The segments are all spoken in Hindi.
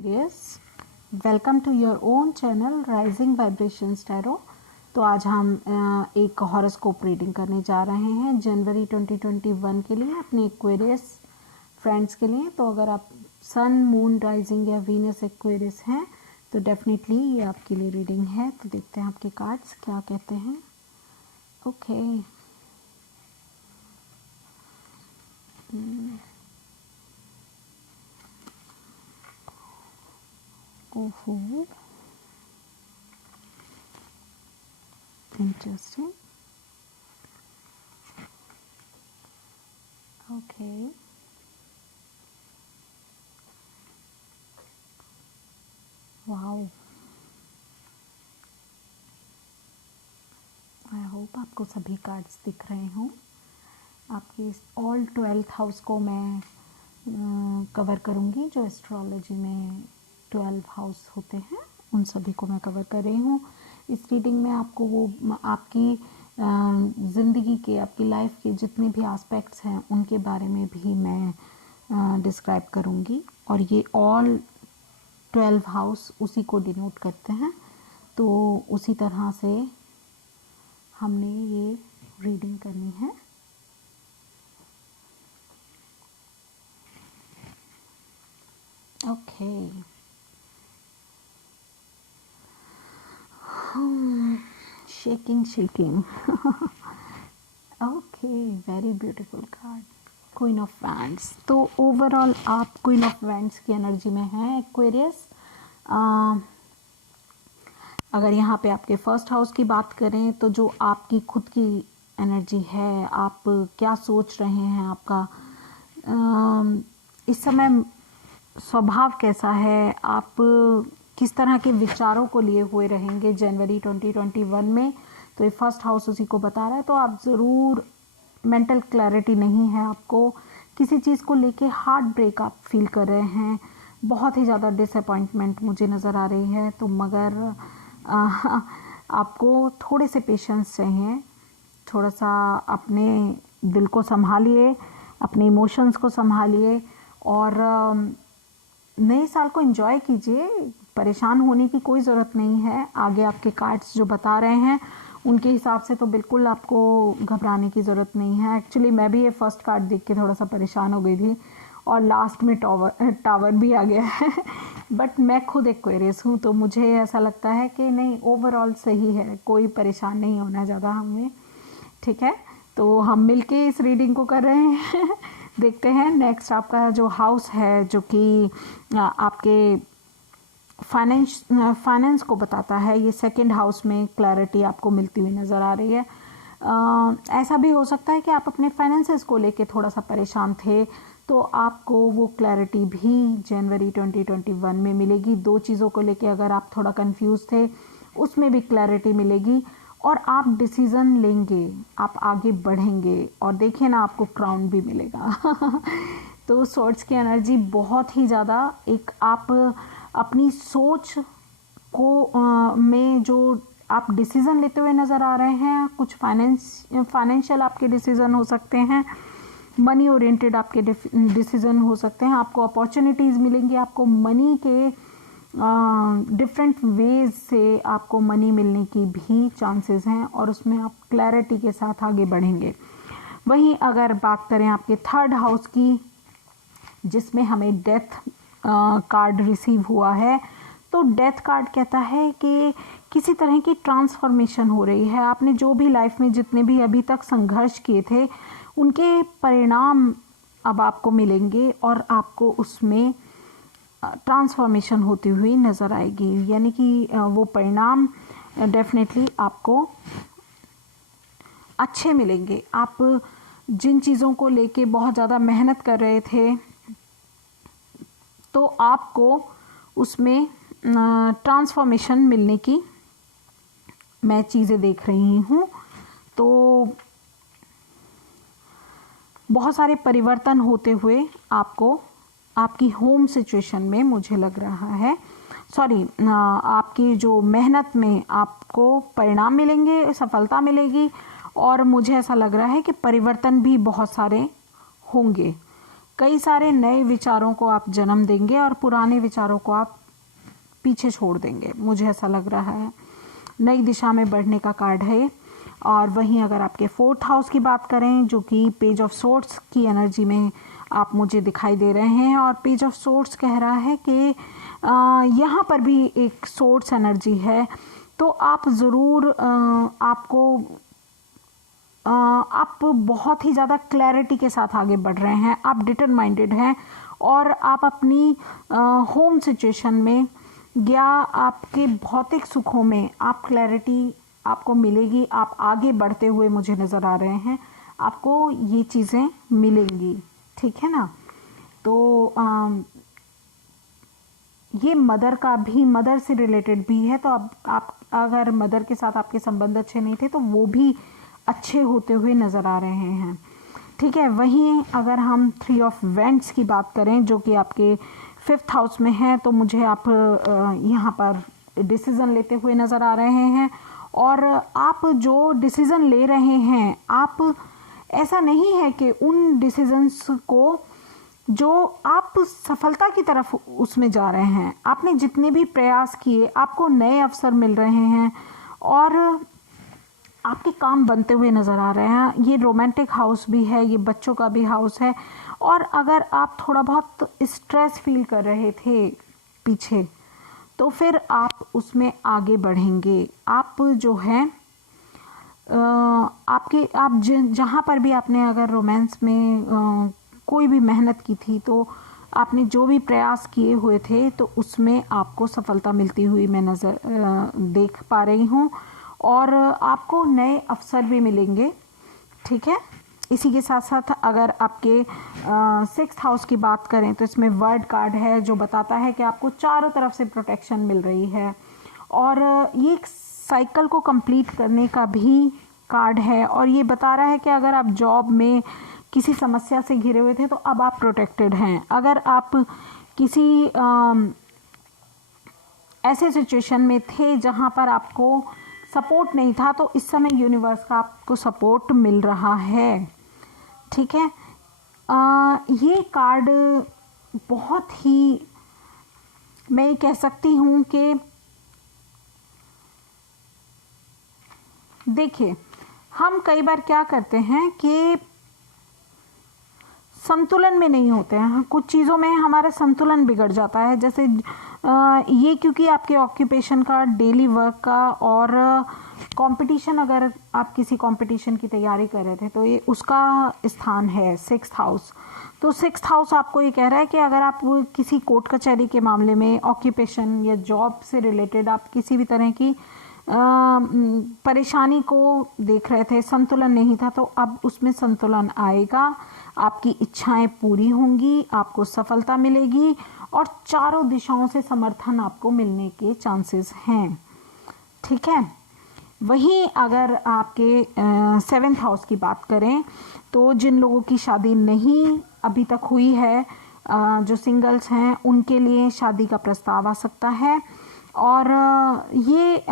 Aquarius, welcome to your own channel rising vibrations tarot. तो आज हम एक हॉरोस्कोप रीडिंग करने जा रहे हैं जनवरी 2021 के लिए अपने एक्वेरियस फ्रेंड्स के लिए। तो अगर आप सन, मून, राइजिंग या वीनस एक्वेरियस हैं तो डेफिनेटली ये आपके लिए रीडिंग है। तो देखते हैं आपके कार्ड्स क्या कहते हैं। ओके ओहो, interesting. Okay. Wow. I hope आपको सभी कार्ड्स दिख रहे हों। आपके इस ऑल 12th हाउस को मैं कवर करूँगी। जो एस्ट्रोलॉजी में 12 हाउस होते हैं उन सभी को मैं कवर कर रही हूँ। इस रीडिंग में आपको वो आपकी ज़िंदगी के, आपकी लाइफ के जितने भी एस्पेक्ट्स हैं उनके बारे में भी मैं डिस्क्राइब करूँगी। और ये ऑल 12 हाउस उसी को डिनोट करते हैं। तो उसी तरह से हमने ये रीडिंग करनी है। Okay, shaking okay, very beautiful card, queen of wands. तो ओवरऑल आप क्वीन ऑफ वैंड्स की एनर्जी में हैं एक्वेरियस। अगर यहाँ पे आपके फर्स्ट हाउस की बात करें तो जो आपकी खुद की एनर्जी है, आप क्या सोच रहे हैं, आपका इस समय स्वभाव कैसा है, आप किस तरह के विचारों को लिए हुए रहेंगे जनवरी 2021 में, तो ये फर्स्ट हाउस उसी को बता रहा है। तो आप ज़रूर, मेंटल क्लैरिटी नहीं है आपको, किसी चीज़ को लेके हार्ट ब्रेक आप फील कर रहे हैं, बहुत ही ज़्यादा डिसअपॉइंटमेंट मुझे नज़र आ रही है। तो मगर आपको थोड़े से पेशेंस चाहिए, थोड़ा सा अपने दिल को संभालिए, अपने इमोशंस को संभालिए और नए साल को एंजॉय कीजिए। परेशान होने की कोई ज़रूरत नहीं है। आगे आपके कार्ड्स जो बता रहे हैं उनके हिसाब से तो बिल्कुल आपको घबराने की ज़रूरत नहीं है। एक्चुअली मैं भी ये फर्स्ट कार्ड देख के थोड़ा सा परेशान हो गई थी और लास्ट में टावर भी आ गया है बट मैं खुद एक्वेरियस हूँ तो मुझे ऐसा लगता है कि नहीं, ओवरऑल सही है, कोई परेशान नहीं होना ज़्यादा हमें। ठीक है, तो हम मिलके इस रीडिंग को कर रहे हैं देखते हैं नेक्स्ट आपका जो हाउस है जो कि आपके फाइनेंस को बताता है। ये सेकंड हाउस में क्लैरिटी आपको मिलती हुई नज़र आ रही है। ऐसा भी हो सकता है कि आप अपने फाइनेंसेस को लेके थोड़ा सा परेशान थे, तो आपको वो क्लैरिटी भी जनवरी 2021 में मिलेगी। दो चीज़ों को लेके अगर आप थोड़ा कंफ्यूज थे उसमें भी क्लैरिटी मिलेगी और आप डिसीज़न लेंगे, आप आगे बढ़ेंगे और देखिए ना, आपको क्राउन भी मिलेगा तो सोर्ट्स की एनर्जी बहुत ही ज़्यादा, एक आप अपनी सोच को में जो आप डिसीज़न लेते हुए नज़र आ रहे हैं, कुछ फाइनेंशियल आपके डिसीज़न हो सकते हैं, मनी ओरिएंटेड आपके डिसीज़न हो सकते हैं, आपको अपॉर्चुनिटीज़ मिलेंगी, आपको मनी के डिफरेंट वेज से आपको मनी मिलने की भी चांसेस हैं और उसमें आप क्लैरिटी के साथ आगे बढ़ेंगे। वहीं अगर बात करें आपके थर्ड हाउस की, जिसमें हमें डेथ कार्ड रिसीव हुआ है, तो डेथ कार्ड कहता है कि किसी तरह की ट्रांसफॉर्मेशन हो रही है। आपने जो भी लाइफ में जितने भी अभी तक संघर्ष किए थे उनके परिणाम अब आपको मिलेंगे और आपको उसमें ट्रांसफॉर्मेशन होती हुई नज़र आएगी। यानी कि वो परिणाम डेफिनेटली आपको अच्छे मिलेंगे। आप जिन चीज़ों को लेके बहुत ज़्यादा मेहनत कर रहे थे तो आपको उसमें ट्रांसफॉर्मेशन मिलने की मैं चीज़ें देख रही हूँ। तो बहुत सारे परिवर्तन होते हुए आपको आपकी होम सिचुएशन में मुझे लग रहा है, आपकी जो मेहनत में आपको परिणाम मिलेंगे, सफलता मिलेगी और मुझे ऐसा लग रहा है कि परिवर्तन भी बहुत सारे होंगे। कई सारे नए विचारों को आप जन्म देंगे और पुराने विचारों को आप पीछे छोड़ देंगे, मुझे ऐसा लग रहा है। नई दिशा में बढ़ने का कार्ड है। और वहीं अगर आपके 4th हाउस की बात करें, जो कि पेज ऑफ सोर्ड्स की एनर्जी में आप मुझे दिखाई दे रहे हैं, और पेज ऑफ सोर्ड्स कह रहा है कि यहाँ पर भी एक सोर्ड्स एनर्जी है। तो आप ज़रूर आप बहुत ही ज़्यादा क्लैरिटी के साथ आगे बढ़ रहे हैं, आप डिटरमाइंडेड हैं, और आप अपनी होम सिचुएशन में या आपके भौतिक सुखों में आप क्लैरिटी आपको मिलेगी। आप आगे बढ़ते हुए मुझे नज़र आ रहे हैं, आपको ये चीज़ें मिलेंगी, ठीक है ना। तो ये मदर से रिलेटेड भी है। तो अब आप अगर मदर के साथ आपके संबंध अच्छे नहीं थे तो वो भी अच्छे होते हुए नज़र आ रहे हैं, ठीक है। वहीं अगर हम 3 ऑफ वेंट्स की बात करें, जो कि आपके 5th हाउस में है, तो मुझे आप यहाँ पर डिसीज़न लेते हुए नज़र आ रहे हैं। और आप जो डिसीज़न ले रहे हैं, आप ऐसा नहीं है कि उन डिसीजंस को जो आप सफलता की तरफ उसमें जा रहे हैं, आपने जितने भी प्रयास किए आपको नए अवसर मिल रहे हैं और आपके काम बनते हुए नज़र आ रहे हैं। ये रोमांटिक हाउस भी है, ये बच्चों का भी हाउस है। और अगर आप थोड़ा बहुत स्ट्रेस फील कर रहे थे पीछे, तो फिर आप उसमें आगे बढ़ेंगे। आप जो है आप जहाँ पर भी आपने अगर रोमांस में कोई भी मेहनत की थी, तो आपने जो भी प्रयास किए हुए थे, तो उसमें आपको सफलता मिलती हुई मैं देख पा रही हूँ। और आपको नए अवसर भी मिलेंगे, ठीक है। इसी के साथ साथ अगर आपके 6th हाउस की बात करें, तो इसमें वर्ड कार्ड है, जो बताता है कि आपको चारों तरफ से प्रोटेक्शन मिल रही है। और ये एक साइकिल को कंप्लीट करने का भी कार्ड है, और ये बता रहा है कि अगर आप जॉब में किसी समस्या से घिरे हुए थे, तो अब आप प्रोटेक्टेड हैं। अगर आप किसी ऐसे सिचुएशन में थे जहां पर आपको सपोर्ट नहीं था, तो इस समय यूनिवर्स का आपको सपोर्ट मिल रहा है, ठीक है। ये कार्ड बहुत ही, मैं कह सकती हूँ कि देखिए, हम कई बार क्या करते हैं कि संतुलन में नहीं होते हैं, कुछ चीज़ों में हमारा संतुलन बिगड़ जाता है। जैसे ये क्योंकि आपके ऑक्यूपेशन का, डेली वर्क का और कंपटीशन, अगर आप किसी कंपटीशन की तैयारी कर रहे थे, तो ये उसका स्थान है 6th हाउस। तो 6th हाउस आपको ये कह रहा है कि अगर आप किसी कोर्ट कचहरी के मामले में, ऑक्यूपेशन या जॉब से रिलेटेड आप किसी भी तरह की परेशानी को देख रहे थे, संतुलन नहीं था, तो अब उसमें संतुलन आएगा, आपकी इच्छाएं पूरी होंगी, आपको सफलता मिलेगी और चारों दिशाओं से समर्थन आपको मिलने के चांसेस हैं, ठीक है। वहीं अगर आपके 7th हाउस की बात करें, तो जिन लोगों की शादी नहीं अभी तक हुई है, जो सिंगल्स हैं, उनके लिए शादी का प्रस्ताव आ सकता है। और ये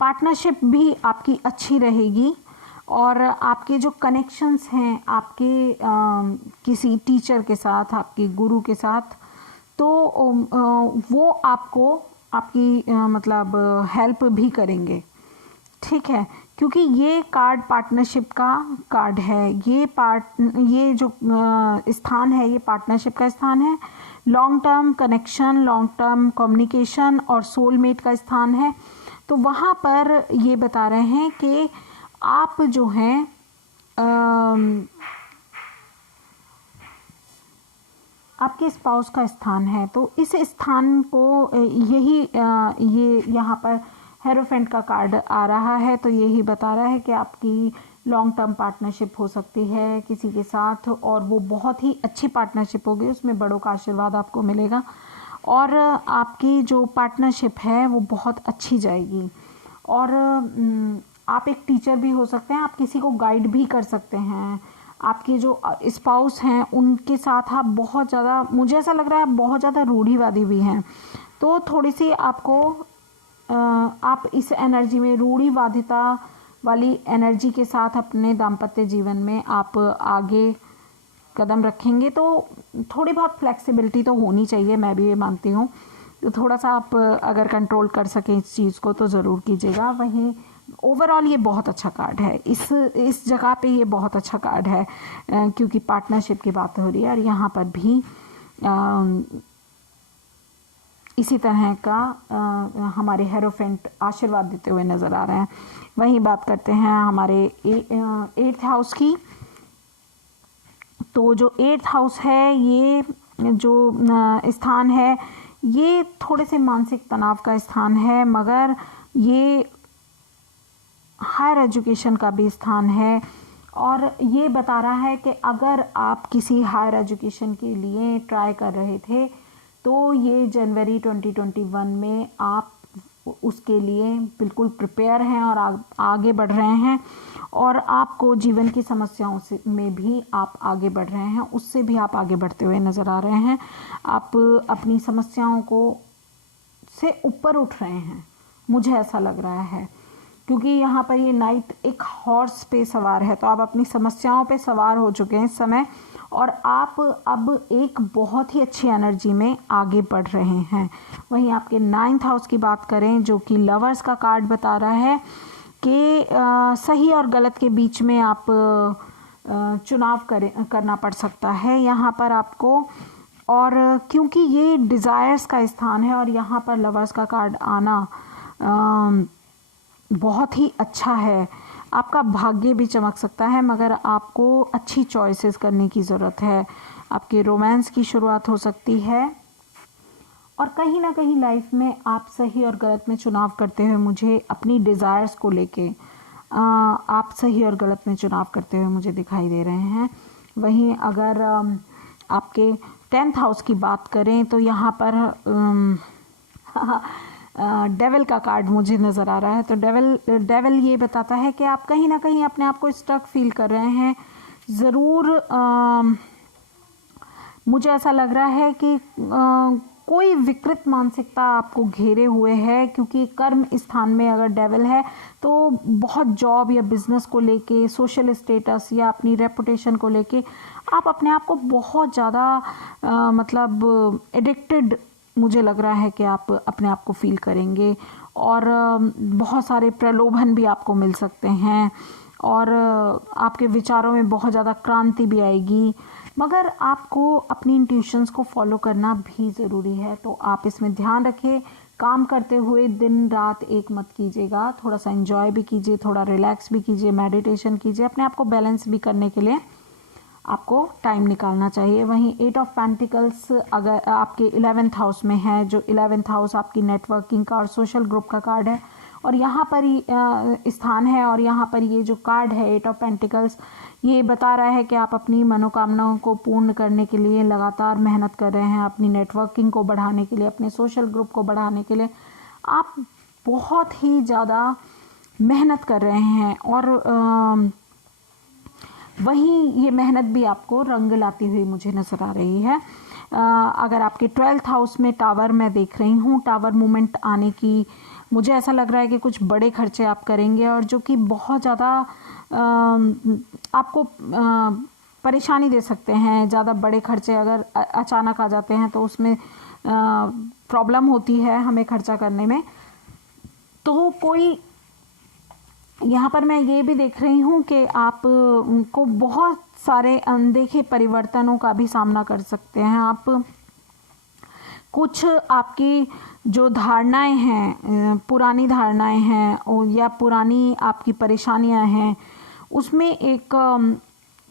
पार्टनरशिप भी आपकी अच्छी रहेगी। और आपके जो कनेक्शंस हैं आपके किसी टीचर के साथ, आपके गुरु के साथ, तो वो आपको आपकी मतलब हेल्प भी करेंगे, ठीक है। क्योंकि ये कार्ड पार्टनरशिप का कार्ड है, ये जो स्थान है, ये पार्टनरशिप का स्थान है। Long term connection, long term communication और सोलमेट का स्थान है। तो वहाँ पर ये बता रहे हैं कि आप जो हैं आपके स्पाउस का स्थान है, तो इस स्थान को ये यहाँ पर हेरोफेंट का कार्ड आ रहा है, तो यही बता रहा है कि आपकी लॉन्ग टर्म पार्टनरशिप हो सकती है किसी के साथ, और वो बहुत ही अच्छी पार्टनरशिप होगी, उसमें बड़ों का आशीर्वाद आपको मिलेगा और आपकी जो पार्टनरशिप है वो बहुत अच्छी जाएगी। और आप एक टीचर भी हो सकते हैं, आप किसी को गाइड भी कर सकते हैं। आपके जो स्पाउस हैं उनके साथ आप बहुत ज़्यादा, मुझे ऐसा लग रहा है आप बहुत ज़्यादा रूढ़िवादी भी हैं, तो थोड़ी सी आपको आप इस एनर्जी में, रूढ़िवादिता वाली एनर्जी के साथ अपने दाम्पत्य जीवन में आप आगे कदम रखेंगे तो थोड़ी बहुत फ्लेक्सिबिलिटी तो होनी चाहिए, मैं भी ये मानती हूँ। तो थोड़ा सा आप अगर कंट्रोल कर सकें इस चीज़ को तो ज़रूर कीजिएगा। वहीं ओवरऑल ये बहुत अच्छा कार्ड है, इस जगह पे ये बहुत अच्छा कार्ड है क्योंकि पार्टनरशिप की बात हो रही है और यहाँ पर भी इसी तरह का हमारे हेरोफेंट आशीर्वाद देते हुए नज़र आ रहे हैं। वहीं बात करते हैं हमारे 8th हाउस की। तो जो 8th हाउस है, ये जो स्थान है, ये थोड़े से मानसिक तनाव का स्थान है, मगर ये हायर एजुकेशन का भी स्थान है और ये बता रहा है कि अगर आप किसी हायर एजुकेशन के लिए ट्राई कर रहे थे तो ये जनवरी 2021 में आप उसके लिए बिल्कुल प्रिपेयर हैं और आगे बढ़ रहे हैं और आपको जीवन की समस्याओं से में भी आप आगे बढ़ रहे हैं, उससे भी आप आगे बढ़ते हुए नज़र आ रहे हैं। आप अपनी समस्याओं को से ऊपर उठ रहे हैं, मुझे ऐसा लग रहा है, क्योंकि यहाँ पर ये नाइट एक हॉर्स पे सवार है, तो आप अपनी समस्याओं पे सवार हो चुके हैं इस समय और आप अब एक बहुत ही अच्छी एनर्जी में आगे बढ़ रहे हैं। वहीं आपके 9th हाउस की बात करें, जो कि लवर्स का कार्ड बता रहा है कि सही और गलत के बीच में आप चुनाव करना पड़ सकता है यहाँ पर आपको। और क्योंकि ये डिज़ायर्स का स्थान है और यहाँ पर लवर्स का कार्ड आना बहुत ही अच्छा है, आपका भाग्य भी चमक सकता है, मगर आपको अच्छी चॉइसेस करने की ज़रूरत है। आपके रोमांस की शुरुआत हो सकती है और कहीं ना कहीं लाइफ में आप सही और गलत में चुनाव करते हुए मुझे अपनी डिज़ायर्स को लेके आप सही और गलत में चुनाव करते हुए मुझे दिखाई दे रहे हैं। वहीं अगर आपके 10th हाउस की बात करें तो यहाँ पर डेविल का कार्ड मुझे नज़र आ रहा है। तो डेविल ये बताता है कि आप कहीं ना कहीं अपने आप को स्टक फील कर रहे हैं। ज़रूर मुझे ऐसा लग रहा है कि कोई विकृत मानसिकता आपको घेरे हुए है, क्योंकि कर्म स्थान में अगर डेविल है तो बहुत जॉब या बिजनेस को लेके, सोशल स्टेटस या अपनी रेपुटेशन को लेके आप अपने आप को बहुत ज़्यादा मतलब एडिक्टेड मुझे लग रहा है कि आप अपने आप को फील करेंगे और बहुत सारे प्रलोभन भी आपको मिल सकते हैं और आपके विचारों में बहुत ज़्यादा क्रांति भी आएगी, मगर आपको अपनी इंट्यूशंस को फॉलो करना भी ज़रूरी है। तो आप इसमें ध्यान रखें। काम करते हुए दिन रात एक मत कीजिएगा, थोड़ा सा एंजॉय भी कीजिए, थोड़ा रिलैक्स भी कीजिए, मेडिटेशन कीजिए, अपने आप को बैलेंस भी करने के लिए आपको टाइम निकालना चाहिए। वहीं 8 ऑफ पेंटिकल्स अगर आपके 11th हाउस में है, जो 11th हाउस आपकी नेटवर्किंग का और सोशल ग्रुप का कार्ड है और यहाँ पर ही स्थान है और यहाँ पर ये जो कार्ड है 8 ऑफ पेंटिकल्स, ये बता रहा है कि आप अपनी मनोकामनाओं को पूर्ण करने के लिए लगातार मेहनत कर रहे हैं, अपनी नेटवर्किंग को बढ़ाने के लिए, अपने सोशल ग्रुप को बढ़ाने के लिए आप बहुत ही ज़्यादा मेहनत कर रहे हैं और वहीं ये मेहनत भी आपको रंग लाती हुई मुझे नज़र आ रही है। अगर आपके 12th हाउस में टावर मैं देख रही हूँ, टावर मूवमेंट आने की मुझे ऐसा लग रहा है कि कुछ बड़े खर्चे आप करेंगे और जो कि बहुत ज़्यादा आपको परेशानी दे सकते हैं। ज़्यादा बड़े खर्चे अगर अचानक आ जाते हैं तो उसमें प्रॉब्लम होती है हमें खर्चा करने में। तो कोई यहाँ पर मैं ये भी देख रही हूँ कि आप को बहुत सारे अनदेखे परिवर्तनों का भी सामना कर सकते हैं। आप कुछ आपकी जो धारणाएं हैं, पुरानी धारणाएं हैं या पुरानी आपकी परेशानियां हैं, उसमें एक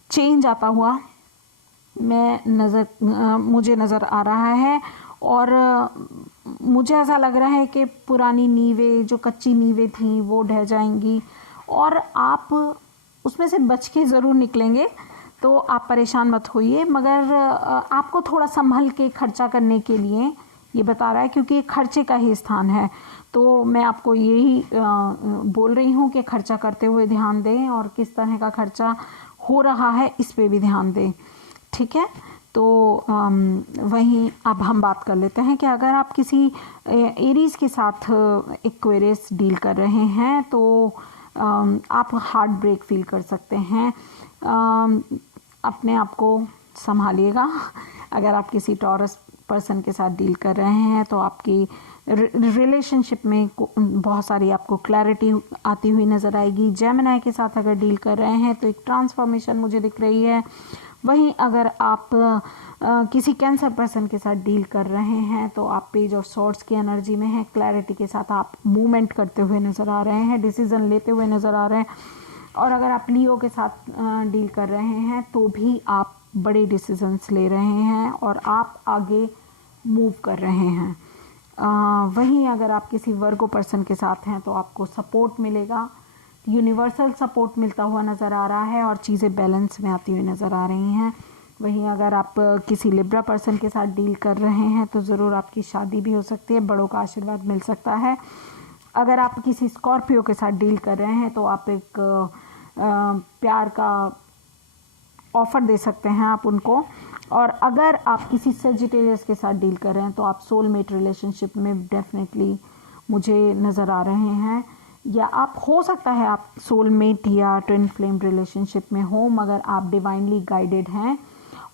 चेंज आता हुआ मुझे नज़र आ रहा है और मुझे ऐसा लग रहा है कि पुरानी नींवें, जो कच्ची नींवें थी, वो ढह जाएंगी और आप उसमें से बच के ज़रूर निकलेंगे। तो आप परेशान मत होइए, मगर आपको थोड़ा संभल के खर्चा करने के लिए ये बता रहा है, क्योंकि ये खर्चे का ही स्थान है। तो मैं आपको यही बोल रही हूँ कि खर्चा करते हुए ध्यान दें और किस तरह का खर्चा हो रहा है इस पे भी ध्यान दें, ठीक है। तो वहीं अब हम बात कर लेते हैं कि अगर आप किसी एरीज के साथ एक्वेरियस डील कर रहे हैं तो आप हार्ट ब्रेक फील कर सकते हैं। अपने आप को संभालिएगा। अगर आप किसी टॉरस पर्सन के साथ डील कर रहे हैं तो आपकी रिलेशनशिप में बहुत सारी आपको क्लैरिटी आती हुई नज़र आएगी। जेमिनी के साथ अगर डील कर रहे हैं तो एक ट्रांसफॉर्मेशन मुझे दिख रही है। वहीं अगर आप किसी कैंसर पर्सन के साथ डील कर रहे हैं तो आप पेज ऑफ सॉर्ड्स की एनर्जी में हैं। क्लैरिटी के साथ आप मूवमेंट करते हुए नज़र आ रहे हैं, डिसीजन लेते हुए नज़र आ रहे हैं। और अगर आप लियो के साथ डील कर रहे हैं तो भी आप बड़े डिसीजंस ले रहे हैं और आप आगे मूव कर रहे हैं। वहीं अगर आप किसी वर्गो पर्सन के साथ हैं तो आपको सपोर्ट मिलेगा, यूनिवर्सल सपोर्ट मिलता हुआ नज़र आ रहा है और चीज़ें बैलेंस में आती हुई नज़र आ रही हैं। वहीं अगर आप किसी लिब्रा पर्सन के साथ डील कर रहे हैं तो ज़रूर आपकी शादी भी हो सकती है, बड़ों का आशीर्वाद मिल सकता है। अगर आप किसी स्कॉर्पियो के साथ डील कर रहे हैं तो आप एक प्यार का ऑफ़र दे सकते हैं आप उनको। और अगर आप किसी सेजिटेरियस के साथ डील कर रहे हैं तो आप सोलमेट रिलेशनशिप में डेफिनेटली मुझे नज़र आ रहे हैं। या आप हो सकता है आप सोलमेट या ट्विन फ्लेम रिलेशनशिप में हो, मगर आप डिवाइनली गाइडेड हैं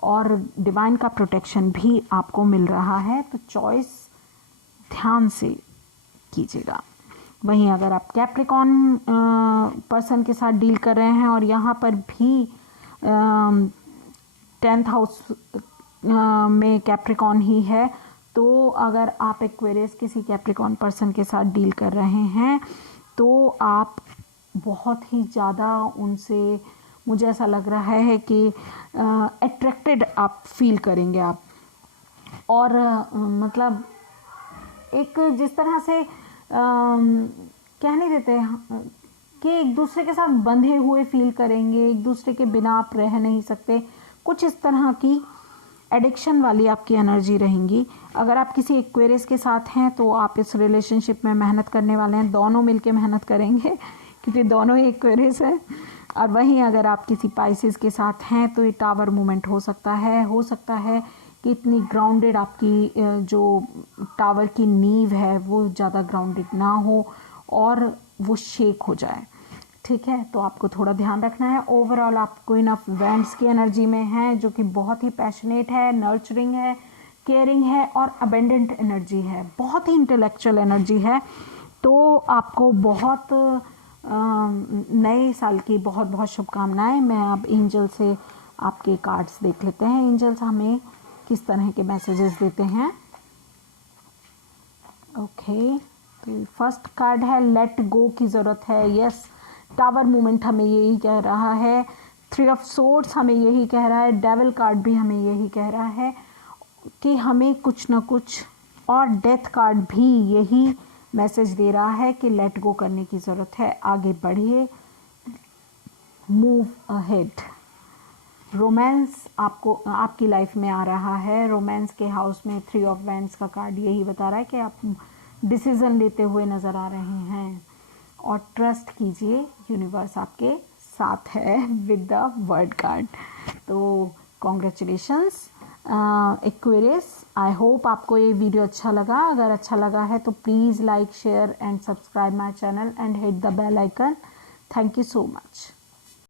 और डिवाइन का प्रोटेक्शन भी आपको मिल रहा है। तो चॉइस ध्यान से कीजिएगा। वहीं अगर आप कैप्रिकॉन पर्सन के साथ डील कर रहे हैं और यहाँ पर भी 10th हाउस में कैप्रिकॉन ही है, तो अगर आप एक्वेरियस किसी कैप्रिकॉन पर्सन के साथ डील कर रहे हैं तो आप बहुत ही ज़्यादा उनसे, मुझे ऐसा लग रहा है कि अट्रैक्टेड आप फील करेंगे आप। और मतलब एक जिस तरह से कह नहीं देते कि एक दूसरे के साथ बंधे हुए फील करेंगे, एक दूसरे के बिना आप रह नहीं सकते, कुछ इस तरह की एडिक्शन वाली आपकी एनर्जी रहेंगी। अगर आप किसी एक्वेरियस के साथ हैं तो आप इस रिलेशनशिप में मेहनत करने वाले हैं, दोनों मिलके मेहनत करेंगे क्योंकि दोनों ही एक्वेरियस हैं। और वहीं अगर आप किसी पाइसेस के साथ हैं तो ये टावर मूवमेंट हो सकता है कि इतनी ग्राउंडेड आपकी जो टावर की नींव है वो ज़्यादा ग्राउंडेड ना हो और वो शेक हो जाए। ठीक है, तो आपको थोड़ा ध्यान रखना है। ओवरऑल आप क्वीन ऑफ वैंड्स की एनर्जी में हैं जो कि बहुत ही पैशनेट है, नर्चरिंग है, केयरिंग है और अबेंडेंट एनर्जी है, बहुत ही इंटेलेक्चुअल एनर्जी है। तो आपको बहुत नए साल की बहुत बहुत शुभकामनाएं। मैं अब एंजल से आपके कार्ड्स देख लेते हैं, एंजल्स हमें किस तरह के मैसेजेस देते हैं। ओके, तो फर्स्ट कार्ड है लेट गो की ज़रूरत है। यस, टावर मूवमेंट हमें यही कह रहा है। 3 ऑफ सोर्ड्स हमें यही कह रहा है। डेविल कार्ड भी हमें यही कह रहा है कि हमें कुछ ना कुछ, और डेथ कार्ड भी यही मैसेज दे रहा है कि लेट गो करने की ज़रूरत है, आगे बढ़िए, मूव अहेड। रोमांस आपको आपकी लाइफ में आ रहा है। रोमांस के हाउस में 3 ऑफ वैंड्स का कार्ड यही बता रहा है कि आप डिसीजन लेते हुए नज़र आ रहे हैं और ट्रस्ट कीजिए, यूनिवर्स आपके साथ है विद द वर्ड कार्ड। तो कॉन्ग्रेचुलेशंस एक्वेरियस। आई होप आपको ये वीडियो अच्छा लगा। अगर अच्छा लगा है तो please like, share and subscribe my channel and hit the bell icon. Thank you so much.